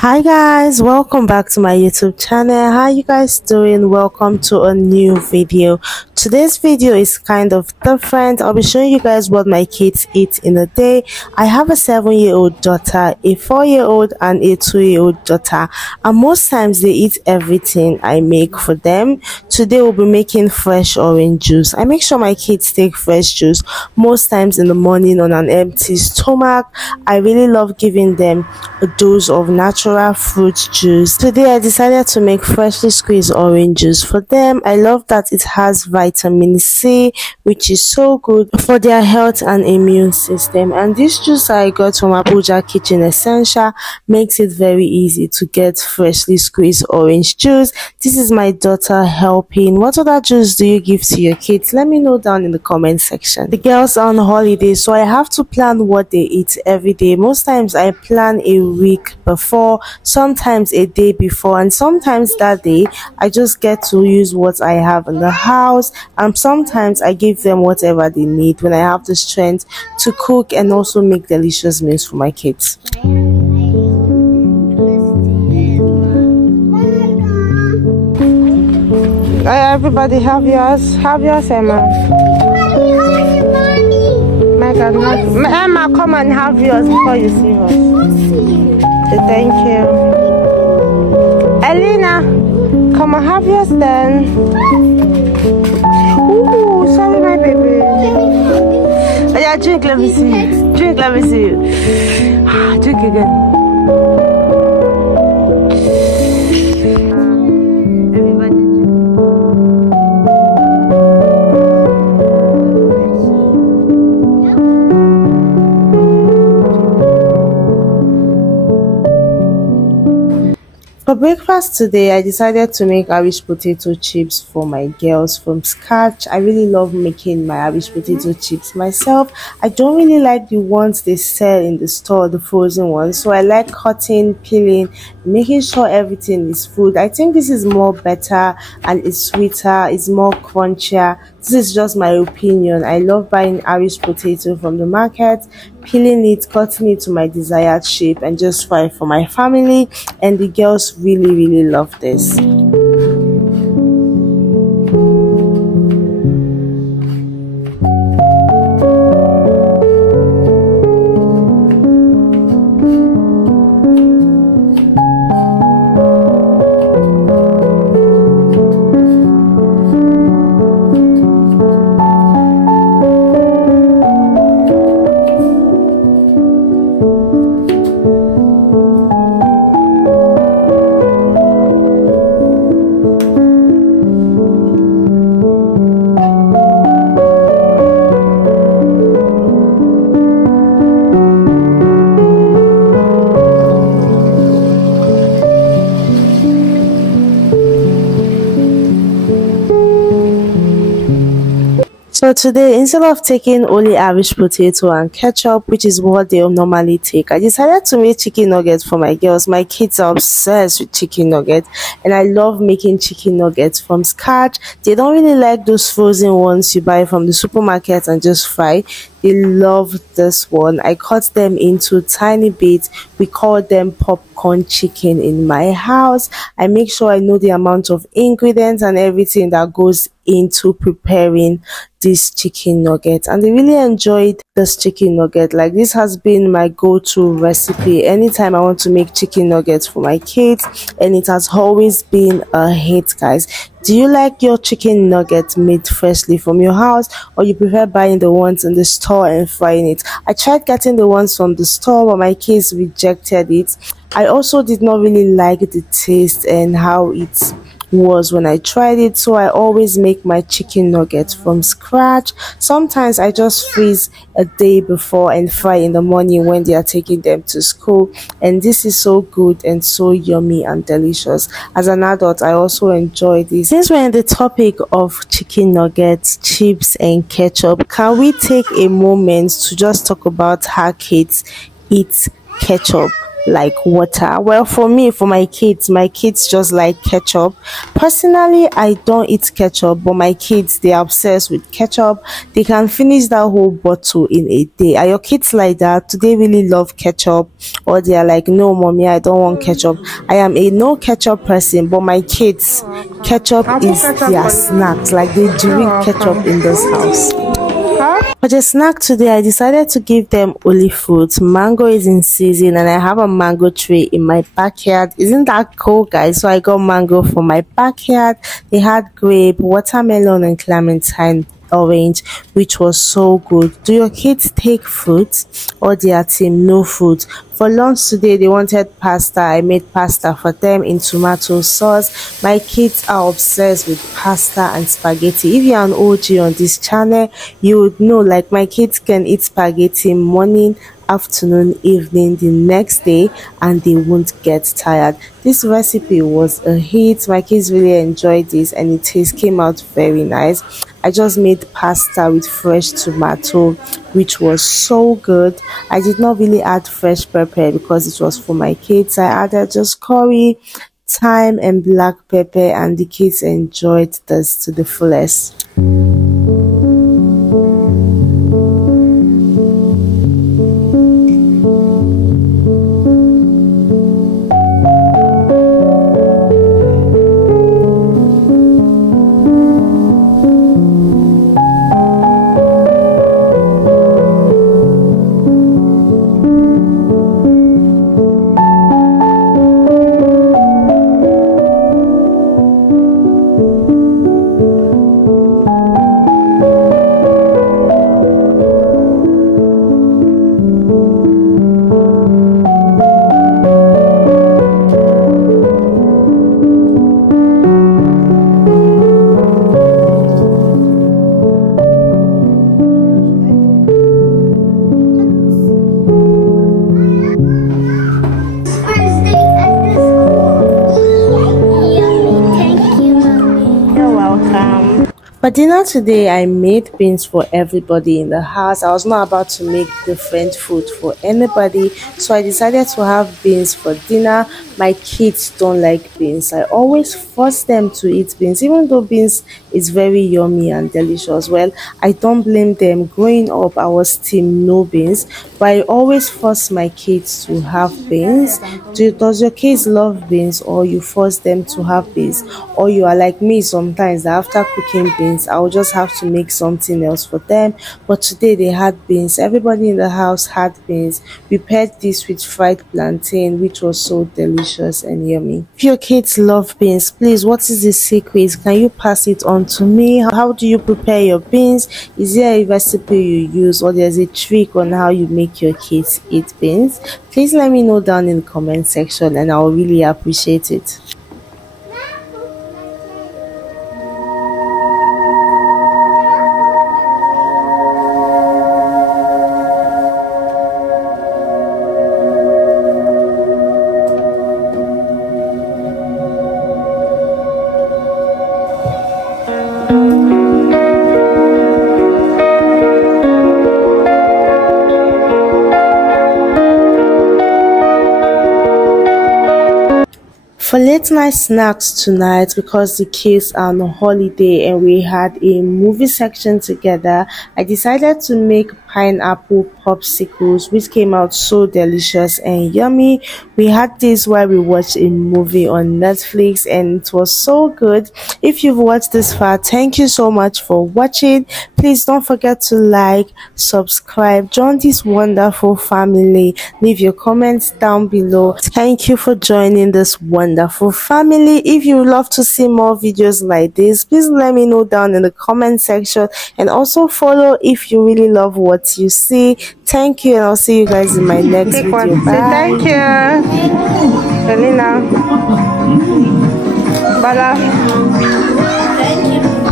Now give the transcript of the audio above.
Hi guys, welcome back to my YouTube channel. How you guys doing? Welcome to a new video. Today's video is kind of different. I'll be showing you guys what my kids eat in a day. I have a 7-year-old daughter, a 4-year-old and a 2-year-old daughter, and most times they eat everything I make for them. Today we'll be making fresh orange juice. I make sure my kids take fresh juice most times in the morning on an empty stomach. I really love giving them a dose of natural fruit juice. Today I decided to make freshly squeezed orange juice for them. I love that it has vitamin C, which is so good for their health and immune system. And this juice I got from Abuja Kitchen Essential makes it very easy to get freshly squeezed orange juice. This is my daughter helping. What other juice do you give to your kids? Let me know down in the comment section. The girls are on holiday, so I have to plan what they eat every day. Most times I plan a week before, sometimes a day before, and sometimes that day I just get to use what I have in the house, and sometimes I give them whatever they need when I have the strength to cook and also make delicious meals for my kids. Everybody have yours, Emma. Emma, come and have yours before you see us. Thank you. Elena, come and have yours then. Ooh, sorry my baby. Oh, yeah, drink, let me see you. Drink, let me see you. Drink again. For breakfast today, I decided to make Irish potato chips for my girls from scratch. I really love making my Irish potato chips myself. I don't really like the ones they sell in the store, the frozen ones. So I like cutting, peeling, making sure everything is food. I think this is more better and it's sweeter, it's more crunchier. This is just my opinion. I love buying Irish potato from the market, peeling it, cutting it to my desired shape, and just fry it for my family. And the girls really love this. So today, instead of taking only Irish potato and ketchup, which is what they normally take, I decided to make chicken nuggets for my girls. My kids are obsessed with chicken nuggets, and I love making chicken nuggets from scratch. They don't really like those frozen ones you buy from the supermarket and just fry. They love this one. I cut them into tiny bits. We call them popcorn chicken in my house. I make sure I know the amount of ingredients and everything that goes into preparing this chicken nugget, and they really enjoyed this chicken nugget. Like, this has been my go-to recipe anytime I want to make chicken nuggets for my kids, and it has always been a hit, guys. Do you like your chicken nuggets made freshly from your house, or you prefer buying the ones in the store and frying it? I tried getting the ones from the store, but my kids rejected it. I also did not really like the taste and how it was when I tried it, so I always make my chicken nuggets from scratch. Sometimes I just freeze a day before and fry in the morning when they are taking them to school, and this is so good and so yummy and delicious. As an adult, I also enjoy this. Since we're in the topic of chicken nuggets, chips and ketchup, can we take a moment to just talk about how kids eat ketchup? like water. Well, for me, for my kids just like ketchup. Personally, I don't eat ketchup, but my kids, they're obsessed with ketchup. They can finish that whole bottle in a day. Are your kids like that? Do they really love ketchup, or they are like, no mommy, I don't want ketchup? I am a no ketchup person, but my kids, ketchup is their snacks. Like, they drink ketchup in this house. For the snack today, I decided to give them only fruits. Mango is in season and I have a mango tree in my backyard. Isn't that cool, guys? So I got mango for my backyard. They had grape, watermelon and clementine orange, which was so good. Do your kids take fruits, or their team no fruit? For lunch today, they wanted pasta. I made pasta for them in tomato sauce. My kids are obsessed with pasta and spaghetti. If you're an OG on this channel, you would know, like, my kids can eat spaghetti morning, afternoon, evening, the next day, and they won't get tired. This recipe was a hit. My kids really enjoyed this and it came out very nice. I just made pasta with fresh tomato, which was so good. I did not really add fresh pepper because it was for my kids. I added just curry, thyme and black pepper, and the kids enjoyed this to the fullest. For dinner today, I made beans for everybody in the house. I was not about to make different food for anybody, so I decided to have beans for dinner. My kids don't like beans. I always force them to eat beans, even though beans is very yummy and delicious. Well, I don't blame them. Growing up, I was team no beans, but I always force my kids to have beans. Does your kids love beans, or you force them to have beans? Or you are like me sometimes, that after cooking beans, I'll just have to make something else for them. But today they had beans. Everybody in the house had beans. We paired this with fried plantain, which was so delicious and yummy. If your kids love beans, please, what is the secret? Can you pass it on to me? How do you prepare your beans? Is there a recipe you use, or there's a trick on how you make your kids eat beans? Please let me know down in the comment section and I'll really appreciate it. For late night snacks tonight, because the kids are on holiday and we had a movie section together, I decided to make pineapple popsicles, which came out so delicious and yummy. We had this while we watched a movie on Netflix and it was so good. If you've watched this far, thank you so much for watching. Please don't forget to like, subscribe, join this wonderful family. Leave your comments down below. Thank you for joining this wonderful family. If you would love to see more videos like this, please let me know down in the comment section, and also follow if you really love what you see. Thank you, and I'll see you guys in my next video. Bye. Thank you, Elena. Bala. Thank you.